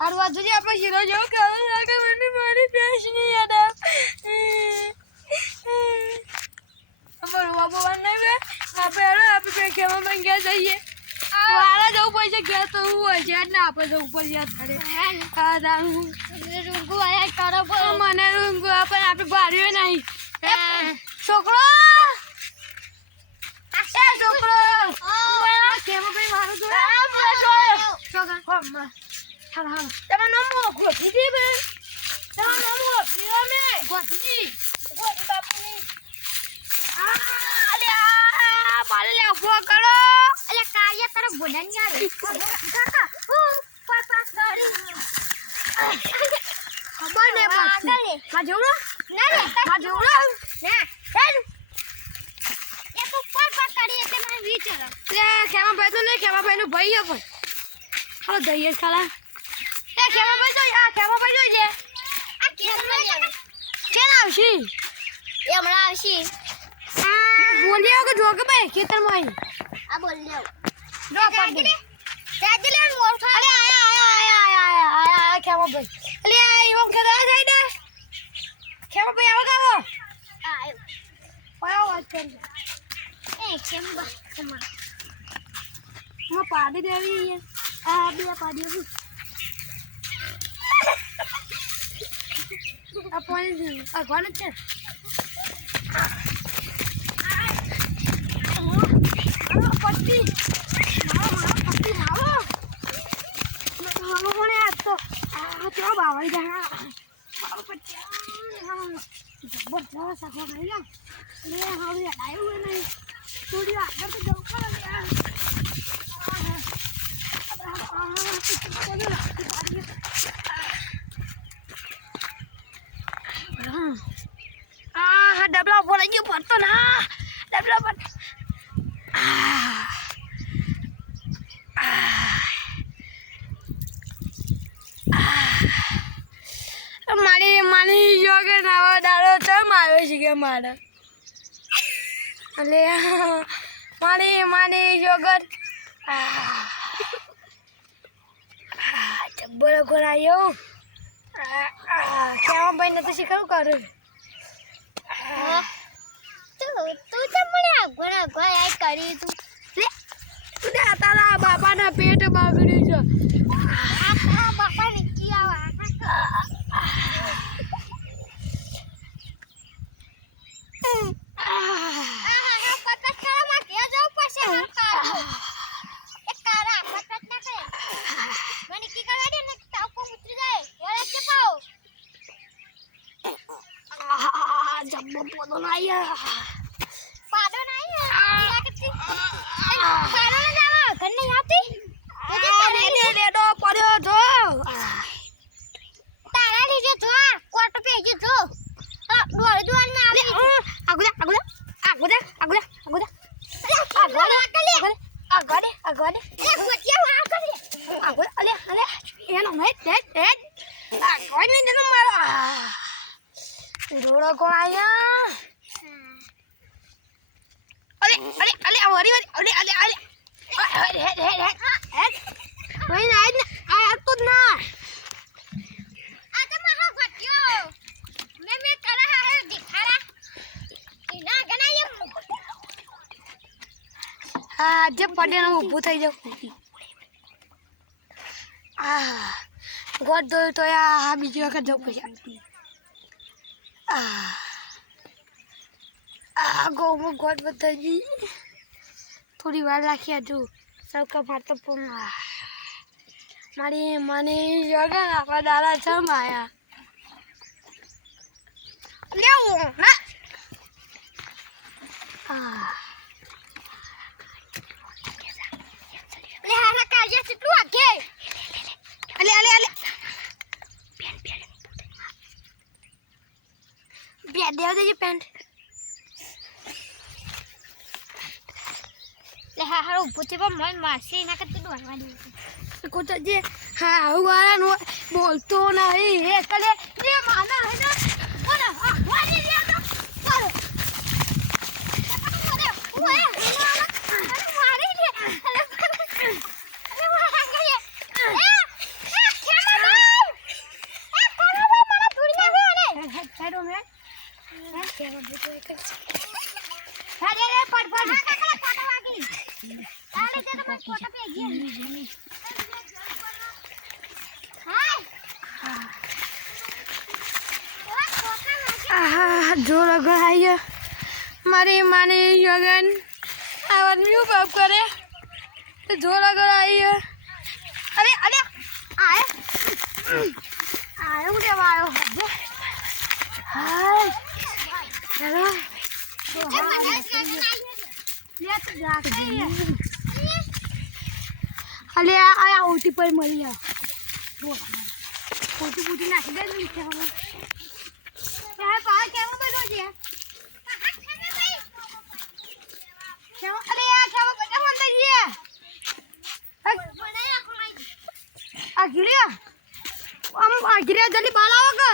और वाजू जी આપણે શીરો જો કે મને મારી પેશ નહીં યાદ અમાર બાબા નહીં બે આપણે બે કેમાં બન ગયા જઈએ વાળા જવું પડશે કે તો હું હોય છે ને આપણે જવું પડશે તારે હા દારૂ રૂંગુ આયા કરો મને રૂંગુ આપણે ભાર્યો નહીં છોકરો છોકરો કેમાં ભાઈ મારું છોકરા હાલો તમે નમો ગોઠી દે બે તમે નમો મે ગોઠી બાપુની અલ્યા મારે લે ઉભો કરો અલ્યા કાર્ય કરો બોલન યાર કાકા પાસ કરી ખબર ને બાપુ માં જોડો ના માં જોડો ના હેલ એ તો પાસ કરી એટલે મને વિચાર લે ખેમા ભાઈ તો નહીં ખેમા ભાઈ નું ભાઈ હે પણ હાલો દઈએ ખાલા એ ખેમા ભાઈ તો આ ખેમા ભાઈ જોજે આ કેમ આવશી એ હમણાં આવશી બોલ્યો કે જોકે ભાઈ ખેતરમાં આ બોલ્યો જો પડ દે લે મોર ખા અરે આયા ખેમા ભાઈ અલે ઈવમ કેદા જાય ને ખેમા ભાઈ આવો ગાવો આયો પાયો વાત કરી એ ખેમા તમા હું પાડી દેવી આ બે પાડી આ પાણી આ કોણ છે પટ્ટી પટ્ટી આવો કોણે આ તો આ તો બાવળી જા પટ્ટી જબરદસ્ત આખો ગઈ લે હવે આવ્યું નહીં થોડી આગળ તો જવું પડે યાર ડબલા બોલાઈ ગયો પડતો ના ડબલા પર મારી જોગે નવા દાડો ચમ આવ્યો છે કે મારે એટલે મારી જોગર જબ્બર ઘર આવ્યો કેવા ભાઈ ને તો શીખવું કરું તું તો મને આગળ આગળ કરી તું તું તારા બાપાના પેટ બગડ્યું છે બાપા નીચી આવા જબ્બો પોદો નાયા પાડો નાયા પાડો ના જાવ ઘર નહીં આવતી ડેડો પડ્યો જો તારા લીજે જો કોટ પેજી જો દોડ દોડ ના આવે આગુડા એ ગોટિયા વા કરી આગુડા અલે એનો મે હેડ આ કોઈ નહીં દેનો મારો રોડો કોણ આયા અલે વરી હેડ ભાઈ ના આ તો ના આ તો મહા ગોટિયો મે કરા હે દિખાડા ઇના ગનાય આ જે પડે ને ઊભું થઈ જાવ ગોટ દો તો આ બીજી વખત જવું પડશે ગૌમાં ગોટ બતાવી થોડી વાર રાખી હજુ સૌકા મારતો પણ મારી મને જોગે ને આપણા દાદા છે માયા લેવું ના લે હારા કાજે કેટલું આગે અલે બે દેવ દેજે પેન્ટ લે હારો ઉભો છે પણ મન મારશે એના કરતા દોડવા દે કોતો જે હા હુવારા નો બોલતો નહીં એ કલે જે માના હે ને ઓને વારી દે તો બોલ ઓય મારી દે અલે મારી દે એ ખેમા જો લગાય મારી માની જગન આવાનું બાપ કરે તો જો લગાય અરે અરે આય આયો કે વાયો હવે હાય હેલો તો હા લેટ જાક અલે આ ઓટી પર મળી આ ઓટી બુટી નાખી દે ને કે હવે યાર પા કેમ બનો છે કેમ અરે આ કેમ બનો અંદર છે આ ગિરિયા આમ આ ગિરિયા જલ્દી બાલ આવો કે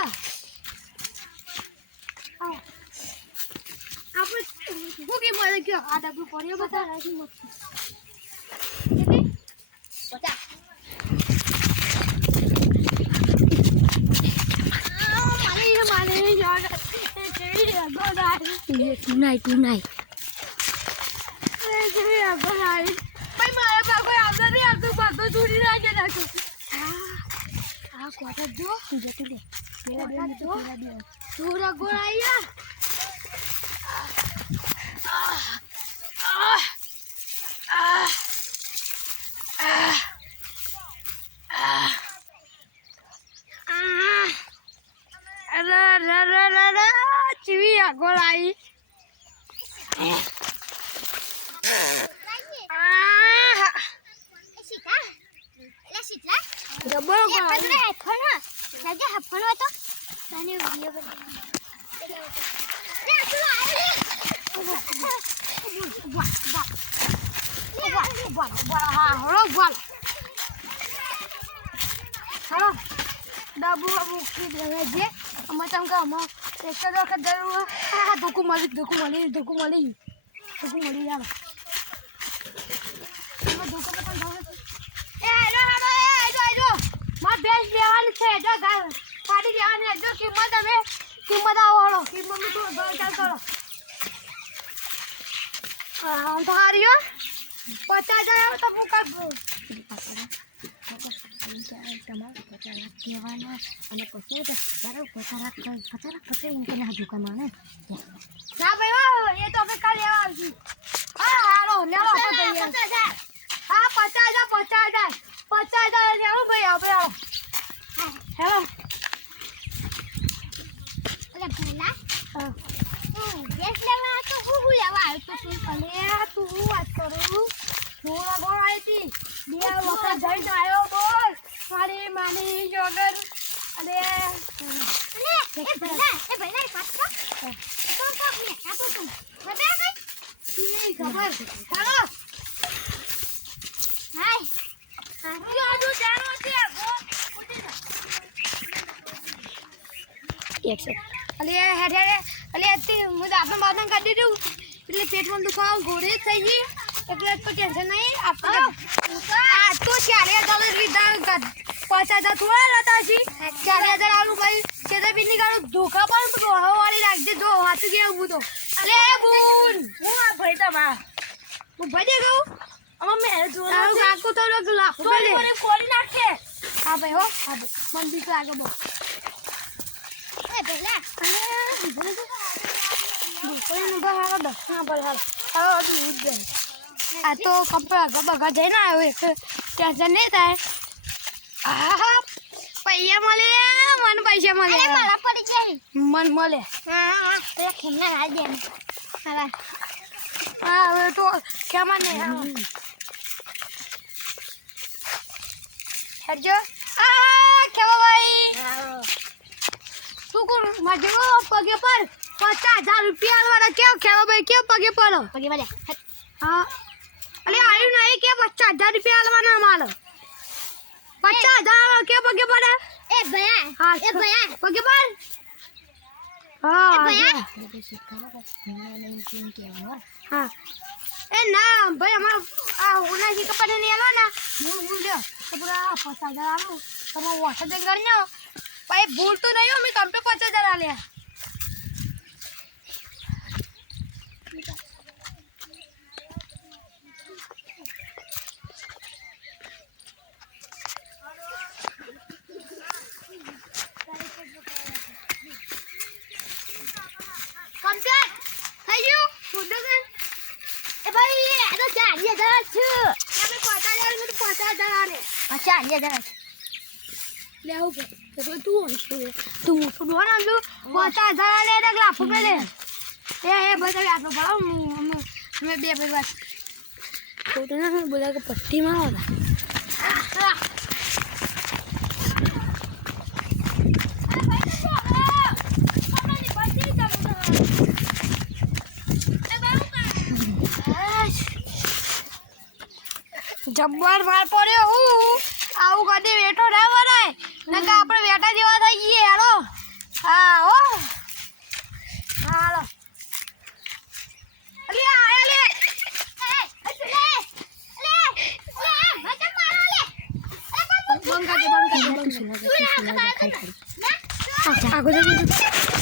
આપણે હું કે મને કયો આ ડબલું પડ્યો બતા રાખી મત બતા મારે યાર કેવી આગળ તું નહીં કેવી આગળ આવી ભાઈ મારા બાપુ આવતા નહીં આવતું બધું છોડી રાખે નાખો આ કોટા જો જતી દે મેરા જો તું રગો આયા ચીવી આગળ આવી ડાબુ મૂકી દેવા છે અમે તમ કે અમે એક જ વખત જરૂર હા ધોકું મળી યાર ધોકું પણ એ હેલો માર બેસ લેવાની છે જો ગાલ પાડી દેવાની જો કિંમત આવો હળો કિંમત તો ચાલ કરો તો હાર્યો 50,000 તો ભૂકા તમારે 50 લાખ કહેવાના અને પછી તારો 50 લાખ પછી એના દુકાનમાં ને ના ભાઈ એ તો આપણે કાલે લેવા આવશું હા હાલો લેવા આપો દઈએ હા 50,000 લેવું ભાઈ આપણે આવો હેલો અરે પહેલા ગેસ લેવા તો હું લેવા આવ્યો તો તું હું વાત કરું થોડા ગોળ આવી હતી 2 વખત જઈને આવ્યો બોલ મારી માની જોગર અરે એ ભાઈ પાસ તો કોને આ તો તું બતા કઈ ખબર ચાલો હાય આ જો જાણો છે એક છે અલે હેડે અલે અતી મુજ આપણે બાદન કરી દીધું એટલે પેટમાં દુખાવ ગોળે થઈ ગઈ એટલે તો ટેન્શન નહીં આપણે આ તો 4000 લીધા 50,000 થોડા લેતા છી 4000 આલુ ભાઈ છેદબીની ગાડું ધોકા પણ વાળી રાખજે જો હાથું કેવું તો અલે બૂન હું આ ભાઈ તમા હું ભજે ગઉં અમે મે જો કાકુ તો લાખ મને ખોલી નાખે હા ભાઈ હો હા મન બીક લાગે બો એ બેલા કોઈ નું બહાર દસના પર હાલ આ દૂધ દે આ તો કપડા ગબા જઈને આવ્યો એક ટેન્શન નહીં થાય આહા પૈસા મળે મન પૈસા મળે અરે મારા પડી જાય મન મળે હા એ ખેમના આ દે હા હવે તો કેમાં નહીં હેડજો આ કેવા ભાઈ શું કરું માજો પગે પર 50,000 રૂપિયા વાળા કેવ કેવા ભાઈ કેવ પગે પડો પગે પડે હા અલે આયુ નહીં કે 50,000 રૂપિયા આલવાના માલ 50,000 કે પગે પડે એ ભયા હા એ ભયા પગે પડ હા એ ભયા હા એ ના ભાઈ અમાર આ ઓનાજી કપડે નહીં આલો ના હું લ્યો તો પૂરા 50,000 આલું તમે વોટ દે કરજો ભાઈ ભૂલ તો નહીં અમે કમ્પ્લીટ 50,000 આલ્યા અચ્છા લે જા લે આવું તો તું મોટું ડોન આમ તું 50,000 લે ડગલા ફૂપે લે એ બધા આટલો પડો અમે બે બે વાત તો ના બોલા કે પટ્ટી મારો જબ્બર માર પડ્યો આવું કદી વેઠો ના વરાય નકે આપણે વેટા જેવા થઈ ગઈએ હાલો હા હો હાલો અલે આ લે બંકા દે આગો દે